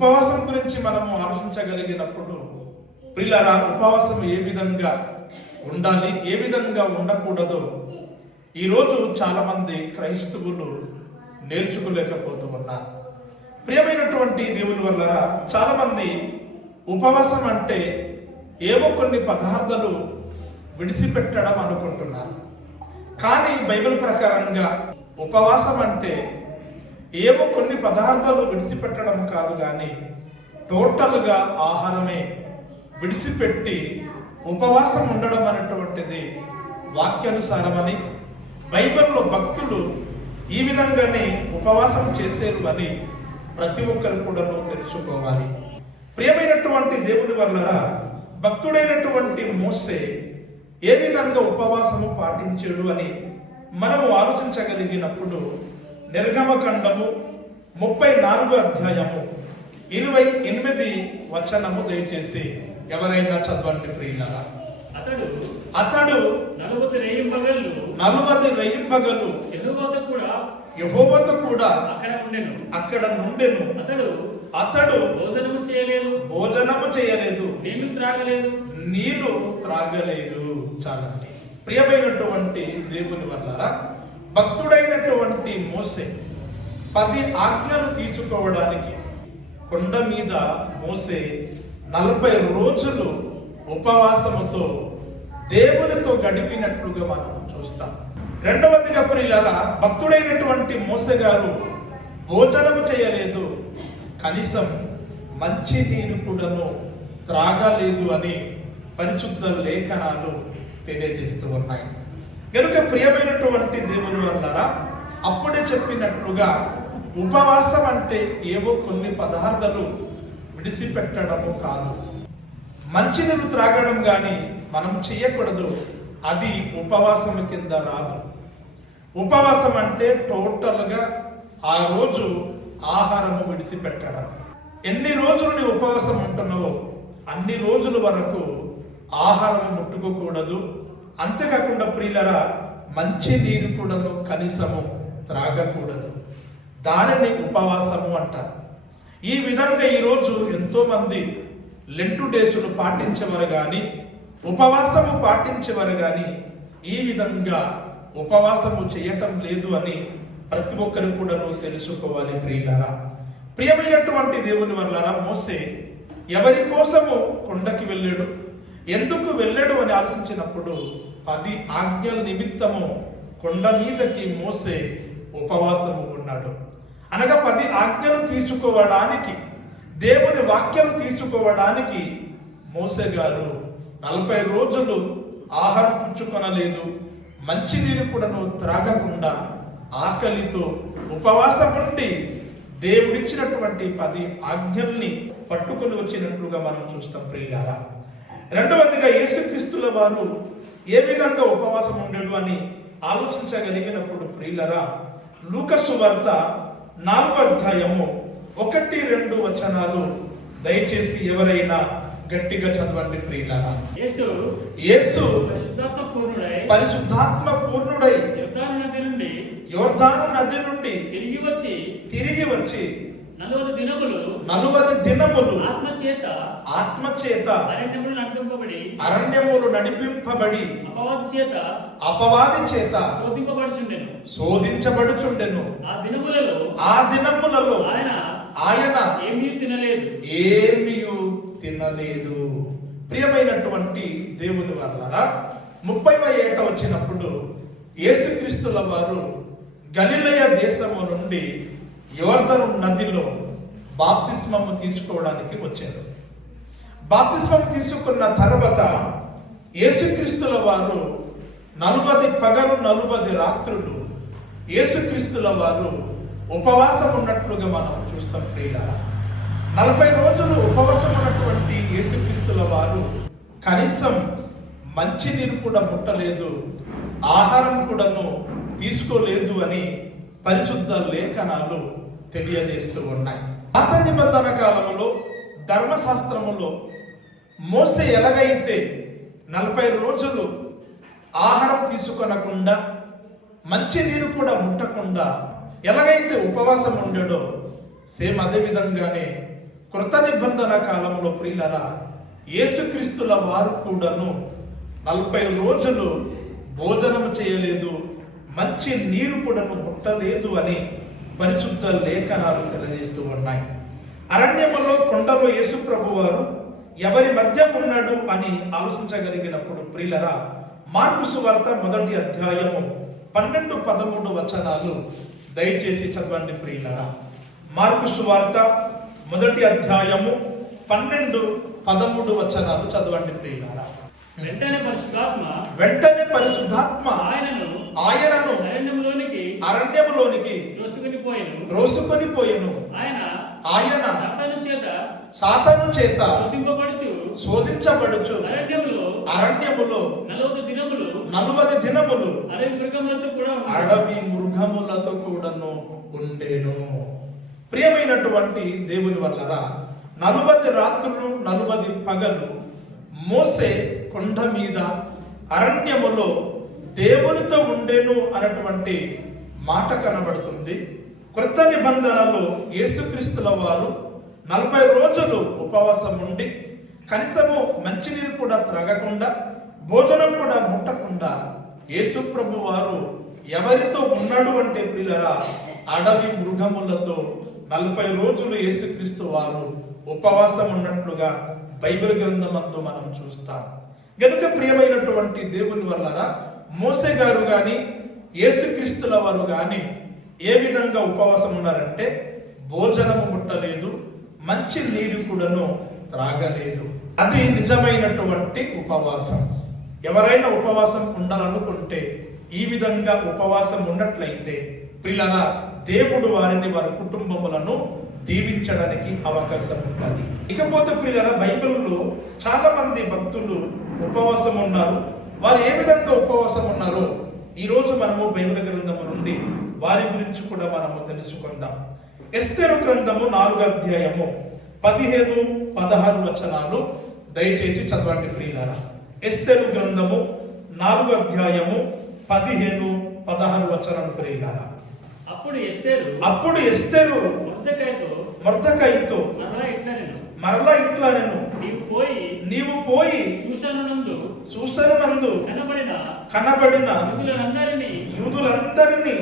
ఉపవాసం గురించి మనము ఆలోచించగలిగినప్పుడు ప్రియులారా, ఉపవాసం ఏ విధంగా ఉండాలి, ఏ విధంగా ఉండకూడదో ఈరోజు చాలా మంది క్రైస్తవులు నేర్చుకోలేకపోతూ ఉన్నారు. ప్రియమైనటువంటి దేవుని వల్ల చాలా మంది ఉపవాసం అంటే ఏవో కొన్ని పదార్థాలు విడిచిపెట్టడం అనుకుంటున్నారు. కానీ బైబిల్ ప్రకారంగా ఉపవాసం అంటే ఏవో కొన్ని పదార్థాలు విడిచిపెట్టడం కాదు, కానీ టోటల్గా ఆహారమే విడిచిపెట్టి ఉపవాసం ఉండడం అనేటువంటిది వాక్యానుసారమని, బైబిల్లో భక్తులు ఈ విధంగానే ఉపవాసం చేసేరు అని ప్రతి ఒక్కరు కూడా తెలుసుకోవాలి. ప్రియమైనటువంటి దేవుని వల్ల భక్తుడైనటువంటి మోసే ఏ విధంగా ఉపవాసము పాటించాడు అని మనము ఆలోచించగలిగినప్పుడు నిర్గమకాండము 34వ అధ్యాయము 28 వచనము దయచేసి ఎవరైనా చదవండి ప్రియులారా. అతడు 40 రేయింబగళ్ళు యెహోవాతో కూడా అక్కడ నుండెను. అతడు భోజనము చేయలేదు, నీళ్లు త్రాగలేదు. చాలండి. ప్రియమైనటువంటి దేవుని వల్ల భక్తుడైనటువంటి మోసే 10 ఆజ్ఞలు తీసుకోవడానికి కొండ మీద మోసే 40 రోజులు ఉపవాసముతో దేవునితో గడిపినట్లుగా మనం చూస్తాం. రెండవదిగా ప్రియులారా, భక్తుడైనటువంటి మోసే గారు భోజనము చేయలేదు, కనీసం మంచి నీరు కూడాను త్రాగలేదు అని పరిశుద్ధ లేఖనాలు తెలియజేస్తూ ఉన్నాయి. కనుక ప్రియమైనటువంటి దేవుని వల్ల అప్పుడే చెప్పినట్లుగా ఉపవాసం అంటే ఏవో కొన్ని పదార్థాలు విడిచిపెట్టడము కాదు. మంచినీరు త్రాగడం కానీ మనం చేయకూడదు, అది ఉపవాసం కింద రాదు. ఉపవాసం అంటే టోటల్గా ఆ రోజు ఆహారము విడిచిపెట్టడం. ఎన్ని రోజులు నీ ఉపవాసం ఉంటున్నావో అన్ని రోజుల వరకు ఆహారం ముట్టుకోకూడదు. అంతేకాకుండా ప్రియులరా, మంచి నీరు కూడా కనీసము త్రాగకూడదు. దానిని ఉపవాసము అంటారు. ఈ విధంగా ఈరోజు ఎంతో మంది లెంటు డేసులు పాటించేవారు కానీ, ఉపవాసము పాటించేవారు కానీ ఈ విధంగా ఉపవాసము చేయటం లేదు అని ప్రతి ఒక్కరు కూడా తెలుసుకోవాలి ప్రియులారా. ప్రియమైనటువంటి దేవుని వల్ల మోసే ఎవరి కోసము కొండకి వెళ్ళాడు, ఎందుకు వెళ్ళాడు అని ఆలోచించినప్పుడు 10 ఆజ్ఞల నిమిత్తము కొండ మీదకి మోసే ఉపవాసము ఉన్నాడు. అనగా 10 ఆజ్ఞలు తీసుకోవడానికి, దేవుని వాక్యాలు తీసుకోవడానికి మోసే గారు 40 రోజులు ఆహారం పుచ్చుకొనలేదు, మంచినీరు కూడా త్రాగకుండా ఆకలితో ఉపవాసం ఉండి దేవుడిచ్చినటువంటి 10 ఆజ్ఞల్ని పట్టుకొని వచ్చినట్లుగా మనం చూస్తాం ప్రియులారా. రెండవదిగా యేసుక్రీస్తుల వారు ఏ విధంగా ఉపవాసం ఉండడు అని ఆలోచించగలిగినప్పుడు ప్రియులారా, లూకా సువార్త 4వ అధ్యాయము 1-2 వచనాలు దయచేసి ఎవరైనా గట్టిగా చదవండి ప్రియులారా. యేసు పరిశుద్ధాత్మ పూర్ణుడై యోర్దాను నది నుండి తిరిగి వచ్చి 40 దినములు ఆత్మచేత అరణ్యములు నడిపింపబడి అపవాది చేత శోధించబడుచుండెను. ఆ దినములలో ఆయన ఏమీ తినలేదు. ప్రియమైనటువంటి దేవుని వల్ల 30వ ఏట వచ్చినప్పుడు యేసుక్రీస్తుల వారు గలిలయ దేశము నుండి యోర్దను నదిలో బాప్తిస్మము తీసుకోవడానికి వచ్చారు. బాప్తిస్మం తీసుకున్న తర్వాత యేసుక్రీస్తుల వారు 40 పగలు 40 రాత్రులు యేసుక్రీస్తుల వారు ఉపవాసం ఉన్నట్లుగా మనం చూస్తాం ప్రియులారా. 40 రోజులు ఉపవాసం ఉన్నటువంటి యేసుక్రీస్తుల వారు కనీసం మంచినీరు కూడా ముట్టలేదు, ఆహారం కూడాను తీసుకోలేదు అని పరిశుద్ధ లేఖనాలు తెలియజేస్తూ ఉన్నాయి. పాత నిబంధన కాలంలో ధర్మశాస్త్రములో మోసే ఎలాగైతే 40 రోజులు ఆహారం తీసుకొనకుండా మంచినీరు కూడా ముట్టకుండా ఎలాగైతే ఉపవాసం ఉండడో సేమ్ అదే విధంగానే కృత నిబంధన కాలంలో ప్రియులరా యేసుక్రీస్తుల వారు కూడాను 40 రోజులు భోజనం చేయలేదు, మంచి నీరు కూడాను ముట్టలేదు అని పరిశుద్ధ లేఖనాలు తెలియజేస్తూ ఉన్నాయి. అరణ్యములో కొండలో యేసు ప్రభు వారు ఎవరి మధ్య ఉన్నాడు అని ఆలోచించగలిగినప్పుడు ప్రియులరా మార్కు సువార్త 1వ అధ్యాయము 12-13 వచనాలు దయచేసి చదవండి ప్రియులరా. మార్కు సువార్త 1వ అధ్యాయము 12-13 వచనాలు చదవండి ప్రియులారా. వెంటనే పరిశుద్ధాత్మ ఆయనను అరణ్యములోనికి త్రోసుకొని పోయెను. ఆయన సాతాను చేత శోధించబడుచు అరణ్యములో 40 దినములు అడవి మృగములతో కూడాను ఉండేను. ప్రియమైనటువంటి దేవుని వల్లరా 40 రాత్రులు 40 పగలు మోసే కొండ మీద అరణ్యములో దేవునితో ఉండేను అన్నటువంటి మాట కనబడుతుంది. కృత నిబంధనలో యేసుక్రీస్తుల వారు 40 రోజులు ఉపవాసం ఉండి కనీసము మంచినీరు కూడా త్రాగకుండా భోజనం కూడా ముట్టకుండా యేసు ప్రభు వారు ఎవరితో ఉన్నాడు అంటే ప్రియులరా అడవి మృగములతో 40 రోజులు యేసుక్రీస్తు వారు ఉపవాసం ఉన్నట్లుగా బైబిల్ గ్రంథమందు మనం చూస్తాం. గనుక ప్రియమైనటువంటి దేవుని వల్లరా మోసే గారు గాని యేసుక్రీస్తుల వారు గాని ఏ విధంగా ఉపవాసం ఉన్నారంటే భోజనము ముట్టలేదు, మంచి నీరు కూడాను త్రాగలేదు. అది నిజమైనటువంటి ఉపవాసం. ఎవరైనా ఉపవాసం ఉండాలనుకుంటే ఈ విధంగా ఉపవాసం ఉన్నట్లయితే ప్రియులారా దేవుడు వారిని వారి కుటుంబములను దీవించడానికి అవకాశం ఉంటుంది. ఇకపోతే ప్రియులారా బైబిల్లో చాలా మంది భక్తులు ఉపవాసం ఉన్నారు. వారు ఏ విధంగా ఉపవాసం ఉన్నారో ఈ రోజు మనము బైబిల్ గ్రంథము నుండి వారి గురించి కూడా మనము తెలుసుకుందాం. ఎస్తేరు గ్రంథము 4వ అధ్యాయము 15-16 వచనాలు దయచేసి చదవండి ప్రియులారా. ఎస్తేరు గ్రంథము 4వ అధ్యాయము 15-16 వచనాలు ప్రియులారా. అప్పుడు ఎస్తేరు మొర్దెకైతో మరలా ఇట్లా నేను నీవు పోయి సూసనునందు కనబడిన యూదులందరినీ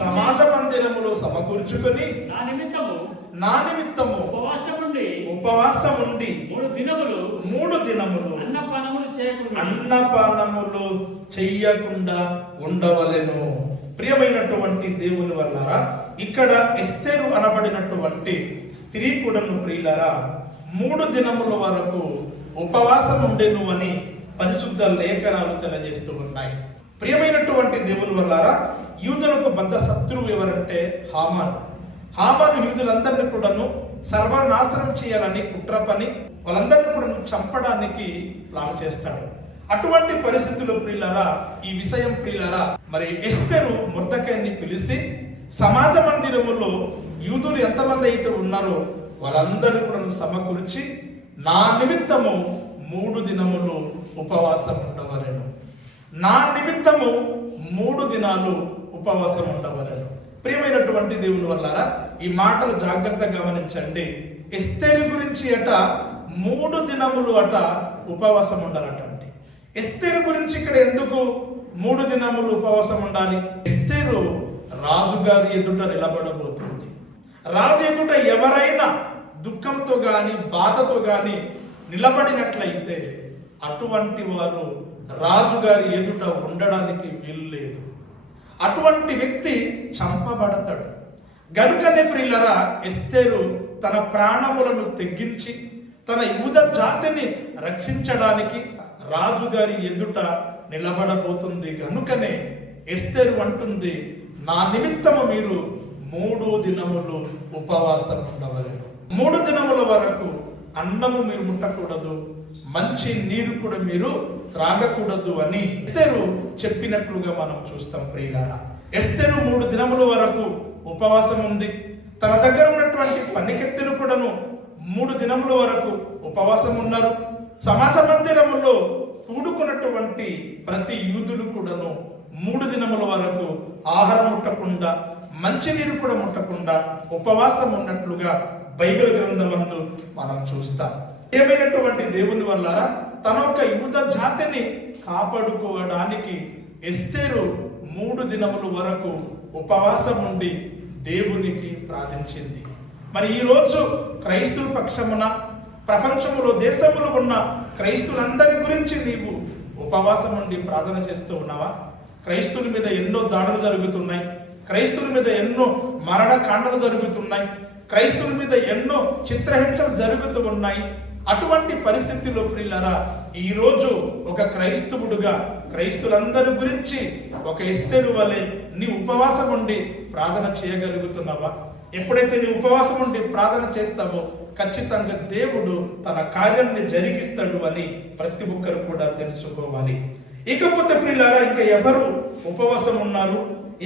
సమాజ మందిరములో సమకూర్చుకొని నా నిమిత్తము ఉపవాసముండి 3 దినములు అన్నపానములు చెయ్యకుండా ఉండవలెను. ప్రియమైనటువంటి దేవుని వల్లరా ఇక్కడ ఎస్తేరు అనబడినటువంటి స్త్రీ కూడాను ప్రియులారా 3 దినముల వరకు ఉపవాసం ఉండేను అని పరిశుద్ధ లేఖనాలు తెలియజేస్తూ ఉన్నాయి. ప్రియమైనటువంటి దేవుని వల్లరా యూదులకు బద్ద శత్రువు ఎవరంటే హామాను యూదులందరినీ కూడాను సర్వనాశనం చేయాలని కుట్ర పని వాళ్ళందరినీ కూడా చంపడానికి ప్లాన్ చేస్తాడు. అటువంటి పరిస్థితుల్లో ప్రియులారా ఈ విషయం ప్రియులారా మరి ఎస్తేరు మొర్దెకైని పిలిచి సమాజ మందిరములో యూదులు ఎంతమంది అయితే ఉన్నారో వాళ్ళందరూ కూడా సమకూర్చి నా నిమిత్తము 3 దినములు ఉపవాసం ఉండవలెను, నా నిమిత్తము 3 దినాలు ఉపవాసం ఉండవలెను. ప్రియమైనటువంటి దేవుని వల్లరా ఈ మాటలు జాగ్రత్తగా గమనించండి. ఎస్తేరు గురించి 3 దినములు ఉపవాసం ఉండాలటండి. ఎస్తేరు గురించి ఇక్కడ ఎందుకు 3 దినములు ఉపవాసం ఉండాలి? ఎస్తేరు రాజుగారి ఎదుట నిలబడబోతుంది. రాజు ఎదుట ఎవరైనా దుఃఖంతో గాని బాధతో గాని నిలబడినట్లయితే అటువంటి వారు రాజుగారి ఎదుట ఉండడానికి వీలు లేదు. అటువంటి వ్యక్తి చంపబడతాడు. గనుకనే ప్రియులరా ఎస్తేరు తన ప్రాణములను తెగించి తన యూద జాతిని రక్షించడానికి రాజుగారి ఎదుట నిలబడబోతుంది. గనుకనే ఎస్తేరు అంటుంది, నా నిమిత్తము మీరు 3 దినములు ఉపవాసం ఉండవలెను. 3 దినముల వరకు అన్నము మీరు ముట్టకూడదు, మంచి నీరు కూడా మీరు త్రాగకూడదు అని ఎస్తేరు చెప్పినట్లుగా మనం చూస్తాం ప్రియులారా. ఎస్తేరు 3 దినముల వరకు ఉపవాసం ఉంది. తన దగ్గర ఉన్నటువంటి పనికెత్తెలు కూడాను 3 దినముల వరకు ఉపవాసం ఉన్నారు. సమాజ మందిరములో కూడుకున్నటువంటి ప్రతి యూదులు కూడాను 3 దినముల వరకు ఆహారం ముట్టకుండా మంచినీరు కూడా ముట్టకుండా ఉపవాసం ఉన్నట్లుగా బైబిల్ గ్రంథమందు మనం చూస్తాం. ఏమైనటువంటి దేవుని వల్ల తన యొక్క యూద జాతిని కాపాడుకోవడానికి ఎస్తేరు 3 దినముల వరకు ఉపవాసం ఉండి దేవునికి ప్రార్థించింది. మరి ఈరోజు క్రైస్తవుల పక్షమున ప్రపంచంలో దేశంలో ఉన్న క్రైస్తవులందరి గురించి నీవు ఉపవాసం ఉండి ప్రార్థన చేస్తూ ఉన్నావా? క్రైస్తవుల మీద ఎన్నో దాడులు జరుగుతున్నాయి, క్రైస్తవుల మీద ఎన్నో మరణకాండలు జరుగుతున్నాయి, క్రైస్తవుల మీద ఎన్నో చిత్రహింసలు జరుగుతూ ఉన్నాయి. అటువంటి పరిస్థితిలో ప్రియులారా, ఈరోజు ఒక క్రైస్తవుడుగా క్రైస్తవులందరి గురించి ఒక ఎస్తేరు వలె నీ ఉపవాసం ఉండి ప్రార్థన చేయగలుగుతున్నావా? ఎప్పుడైతే నీ ఉపవాసం ఉండి ప్రార్థన చేస్తావో ఖచ్చితంగా దేవుడు తన కార్యాన్ని జరిగిస్తాడు అని ప్రతి ఒక్కరు కూడా తెలుసుకోవాలి. ఇకపోతే ప్రియులారా, ఇంకా ఎవరు ఉపవాసం ఉన్నారు,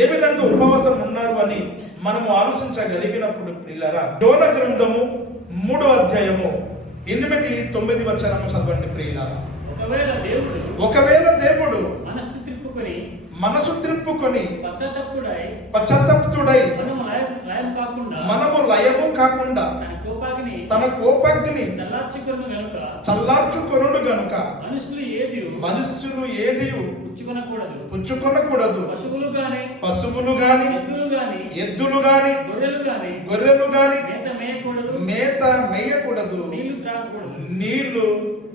ఏ విధంగా ఉపవాసం ఉన్నారు అని మనము ఆలోచించగలిగినప్పుడు ప్రియులారా, యోన గ్రంథము 3వ అధ్యాయము 8-9 వచనము చదవండి ప్రియులారా. ఒకవేళ దేవుడు మనసు త్రిప్పుకొని పశ్చాత్తప్తుడై మనము లయము కాకుండా తన కోపాగ్ని చల్లార్చుకొనుడు గనుక మనుష్యులు ఏది పుచ్చుకొనకూడదు. పశువులు గాని ఎద్దులు గాని గొర్రెలు గాని మేత మేయకూడదు, నీళ్లు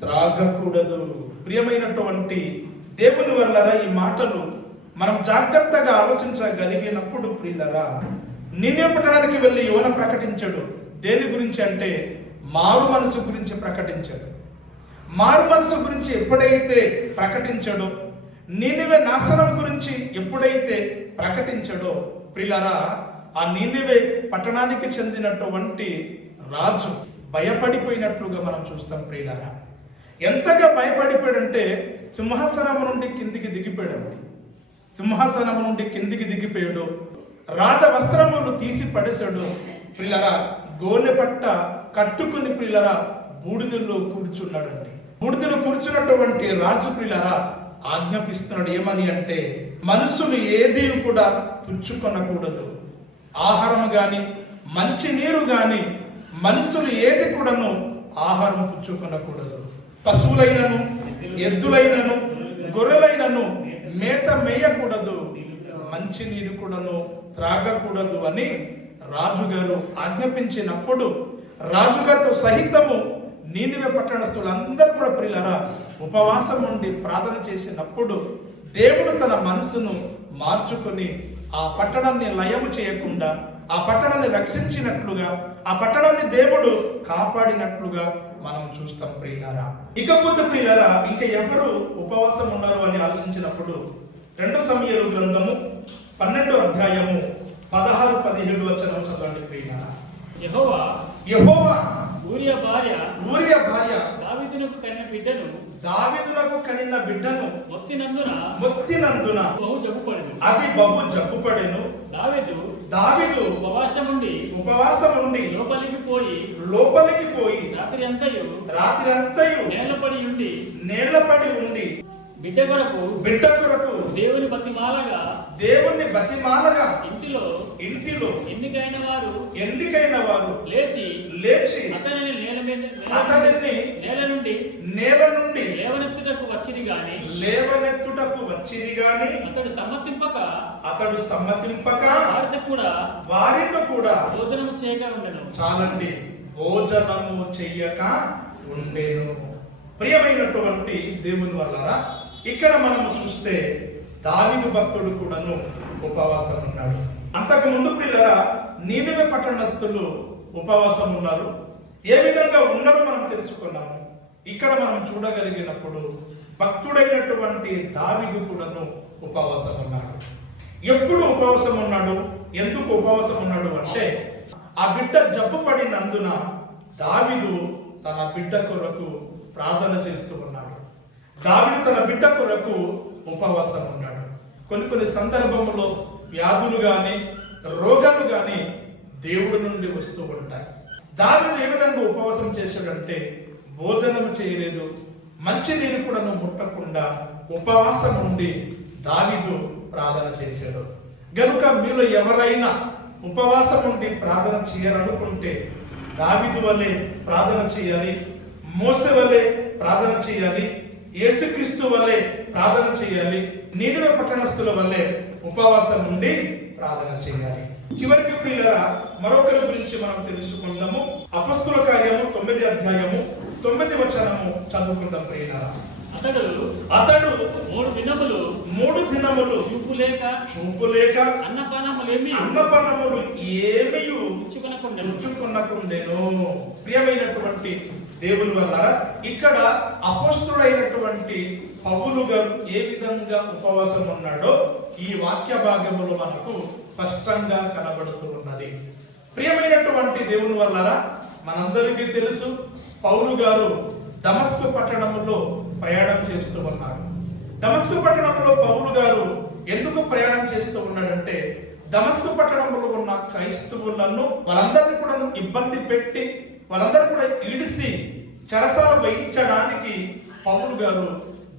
త్రాగకూడదు. ప్రియమైనటువంటి దేవుని వల్ల ఈ మాటలు మనం జాగ్రత్తగా ఆలోచించగలిగినప్పుడు ప్రియులరా, నిన్నే పట్టణానికి వెళ్ళి యోన ప్రకటించాడు. దేని గురించి అంటే మారు మనసు గురించి ప్రకటించాడు. మారు మనసు గురించి ఎప్పుడైతే ప్రకటించాడో, నీనివే నాశనం గురించి ఎప్పుడైతే ప్రకటించాడో ప్రియులరా, ఆ నీనివే పట్టణానికి చెందినటువంటి రాజు భయపడిపోయినట్లుగా మనం చూస్తాం ప్రియులారా. ఎంతగా భయపడిపోయాడంటే సింహాసనం నుండి కిందికి దిగిపోయాడండి. సింహాసనం నుండి కిందికి దిగిపోయాడు. రాజ వస్త్రములు తీసి పడేశాడు ప్రియులారా. గోనె పట్ట కట్టుకుని ప్రియులారా బూడిదలో కూర్చున్నాడండి. బూడిదలో కూర్చున్నటువంటి రాజు ప్రియులారా ఆజ్ఞాపిస్తున్నాడు. ఏమని అంటే, మనుషులు ఏది కూడా పుచ్చుకొనకూడదు. ఆహారం గాని మంచి నీరు గాని మనుషులు ఏది కూడాను ఆహారం పుచ్చుకొనకూడదు. పశువులైనను ఎద్దులైనను గొర్రెలైనను మేత మేయకూడదు, మంచి నీరు కూడాను త్రాగకూడదు అని రాజుగారు ఆజ్ఞాపించినప్పుడు రాజుగారితో సహితము నీనివే పట్టణస్థులందరూ కూడా ప్రియులారా ఉపవాసం ఉండి ప్రార్థన చేసినప్పుడు దేవుడు తన మనసును మార్చుకొని ఆ పట్టణాన్ని లయము చేయకుండా ఆ పట్టణాన్ని రక్షించినట్లుగా, ఆ పట్టణాన్ని దేవుడు కాపాడినట్లుగా మనం చూస్తాం ప్రియులారా. ఇకపోతే ప్రియులారా, ఇంకా ఎవరు ఉపవాసం ఉన్నారు అని ఆలోచించినప్పుడు 2 సమూయేలు గ్రంథము 12వ అధ్యాయము 16-17 వచనం చదవండి ప్రియులారా. యెహోవా ఊరియా భార్య దావీదునకు కనిన బిడ్డను మొత్తినందున అది బహు జబ్బుపడెను. దావీదు ఉపవాసం ఉండి లోపలికి పోయి రాత్రి అంతయు నేలపడి ఉండి బిడ్డ కొరకు దేవుని బతిమాలగా ఇంటిలో ఎన్నికైన వారు లేచి అతనిని నేల నుండి లేవనెత్తుటకు వచ్చిరి గాని అతడు సమ్మతింపక వారితో కూడా భోజనము చేయక ఉండెను. చాలండి, భోజనము చెయ్యక ఉండేను. ప్రియమైనటువంటి దేవుని వల్లరా, ఇక్కడ మనం చూస్తే దావీదు భక్తుడు కూడాను ఉపవాసం ఉన్నాడు. అంతకు ముందు ప్రియులారా నీనివే పట్టణస్థులు ఉపవాసం ఉన్నారు. ఏ విధంగా ఉన్నారో మనం తెలుసుకున్నాము. ఇక్కడ మనం చూడగలిగినప్పుడు భక్తుడైనటువంటి దావీదు కూడాను ఉపవాసం ఉన్నాడు. ఎప్పుడు ఉపవాసం ఉన్నాడు, ఎందుకు ఉపవాసం ఉన్నాడు అంటే, ఆ బిడ్డ జబ్బు పడినందున దావీదు తన బిడ్డ కొరకు ప్రార్థన చేస్తూ ఉన్నాడు. దావీదు తన బిడ్డ కొరకు ఉపవాసం ఉన్నాడు. కొన్ని సందర్భంలో వ్యాధులు గాని రోగాలు గాని దేవుడి నుండి వస్తూ ఉంటాయి. దావీదు ఏ విధంగా ఉపవాసం చేశాడంటే, భోజనం చేయలేదు, మంచి నీరు కూడా ముట్టకుండా ఉపవాసం ఉండి దావీదు ప్రార్థన చేశాడు. గనుక మీలో ఎవరైనా ఉపవాసం ఉండి ప్రార్థన చేయాలనుకుంటే దావీదు వలె ప్రార్థన చేయాలి, మోసే వలె ప్రార్థన చేయాలి, యేసుక్రీస్తు వలె ప్రార్థన చేయాలి, నీనివే పట్టణస్థుల వలె ఉపవాసం ఉండి ప్రార్థన చేయాలి. చివరికి ప్రియులారా, మరొకరి గురించి మనం తెలుసుకుందాము. అపొస్తలుల కార్యము 9వ అధ్యాయము 9వ వచనము చదువుకుందాం ప్రియులారా. అతడు 3 దినములు చూపు లేక అన్నపానములు ఏమీ రుచుకొనకుండెను. ప్రియమైనటువంటి దేవుని వల్ల ఇక్కడ అపొస్తలుడైనటువంటి పౌలు గారు ఏ విధంగా ఉపవాసం ఉన్నాడో ఈ వాక్య భాగములో మనకు స్పష్టంగా కనబడుతూ ఉన్నది. ప్రియమైనటువంటి దేవుని వల్ల మనందరికీ తెలుసు, పౌలు గారు దమస్కు పట్టణంలో ప్రయాణం చేస్తూ ఉన్నాడు. దమస్కు పట్టణంలో పౌలు గారు ఎందుకు ప్రయాణం చేస్తూ ఉన్నాడంటే, దమస్కు పట్టణంలో ఉన్న క్రైస్తవులను వాళ్ళందరినీ కూడా ఇబ్బంది పెట్టి వాళ్ళందరూ కూడా ఈడిసి చెరసాల వేయించడానికి పౌలు గారు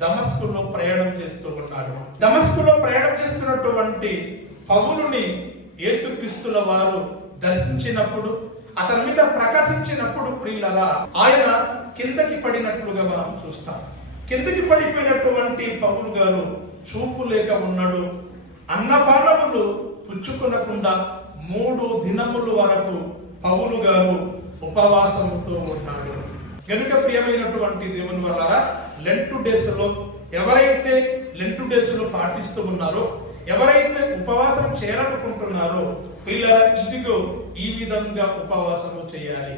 దమస్కులో ప్రయాణం చేస్తూ ఉన్నాడు. దమస్కులో ప్రయాణం చేస్తున్నటువంటి పౌలుని యేసుక్రీస్తుల వారు దర్శించినప్పుడు, అతని మీద ప్రకాశించినప్పుడు ప్రియులరా, ఆయన కిందకి పడినట్లుగా మనం చూస్తాం. కిందకి పడిపోయినటువంటి పౌలు గారు చూపు లేక ఉన్నాడు. అన్నపానములు పుచ్చుకొనకుండా 3 దినముల వరకు పౌలు గారు ఉపవాసముతో ఉన్నాడు. కనుక ప్రియమైనటువంటి దేవుని వల్ల లెంటు డేస్ లో ఎవరైతే లెంటు డేస్ లో పాటిస్తూ ఉన్నారో, ఎవరైతే ఉపవాసం చేయాలనుకుంటున్నారో పిల్లల ఇదిగో ఈ విధంగా ఉపవాసము చేయాలి.